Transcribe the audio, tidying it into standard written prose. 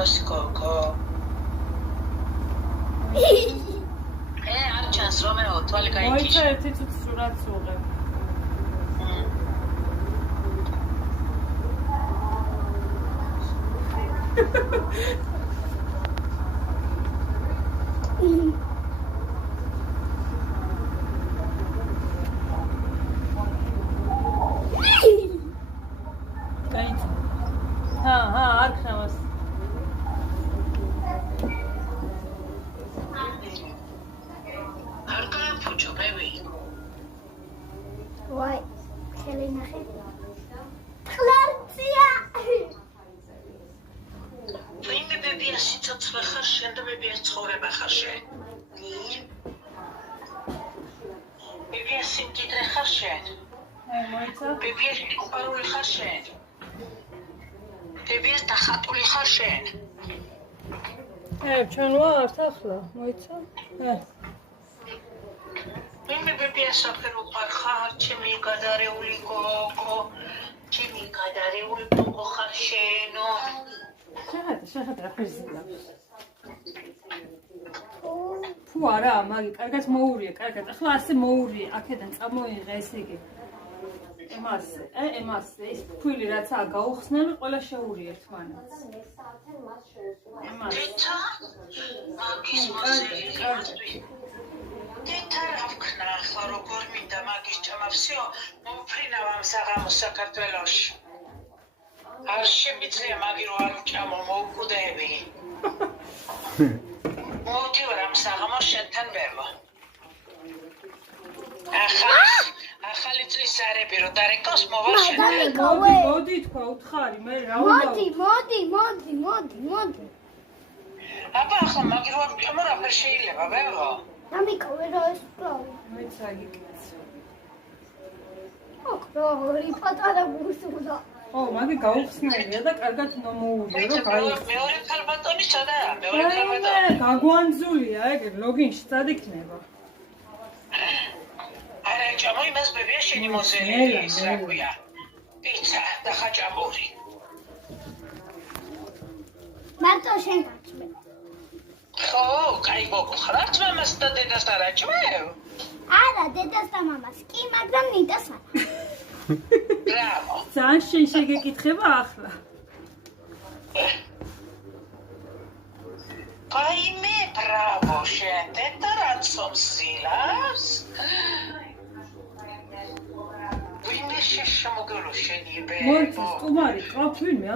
Nossi Coco. არ ჩანს რომეო თვალი გაიქიშა. მოიცა ერთი წუთი სურათს უღებ. ჰა, არ ხნავს. არ გაიფუჭო, ბები. ვაი, ხელი ნახე. ხლარცია. ვინმე ბებია სიცოცხლე ხარ შენ და ბებია ცხოვრება ხარ შენ. ბებია სიმჭიდრე ხარ შენ. მოიცა? ბებია სიყვარული ხარ შენ. ბებია დახატული ხარ შენ. ჩვენ ვართ ახლა, მოიცა? ვინმე ბებია საფერო ხარ, ჩემი გადარეული გოგო, ჩემი გადარეული გოგო ხარ შენო. შეხატა რა ფერზილავს. ფუ არა, მაგი, კარგად მოურია, კარგად. ახლა ასე მოურია, აქედან წამოიღე ესე იგი. ემასე, ეს ფული რაცაა გაუხსნელი, ყველა შეურია ერთმანეთს. დედა? მაგის მოსელი. დედა რა ვქნა ახლა როგორ მინდა მაგის ჭამავსიო, მოფრინავ ამ საღამოს საქართველოში. არ შემიძლია მაგი რო არ ვჭამო, მოვკვდები. მოვდივარ ამ საღამოს შენთან ვერვა. ახალი წლის ზარები რო დარეკავს მოვალ შენთან. მოდი თქვა, უთხარი, მე რა უნდა. მოდი. აბა ახლა მაგი რო არ ვჭამო, რაფერ შეიძლება, ვეღო? დამიკავე რა ეს კლავი. მოიცა გიქცე. ოქრორი პატარა გუსულა. მაგი გაუხსნელია და კარგად მოურია, რომ გაიქცა. მეორე ქალბატონი სადაა? მეორე ქალბატონი. გაგვანძულია, ეგ ლოგინში წად იქნება. არა, ჭამო იმას ბებია შენი მოზელი ის რა ქვია. პიცა და ხაჭაპური. მარტო შენ გაჭმე. ხო, კაი გოგო ხართ მამას და დედას არ აჭმევ? არა, დედას და მამას კი, მაგრამ ნიტას არა. ბრავო. ძალიან შენ შეგეკითხება ახლა. კაიმე, ბრავო შენ, დედა რაცომს ზილავს? ვინმე შემოგელო შენი ბებო? მოიცა, სტუმარი, ყავთ ვინმე?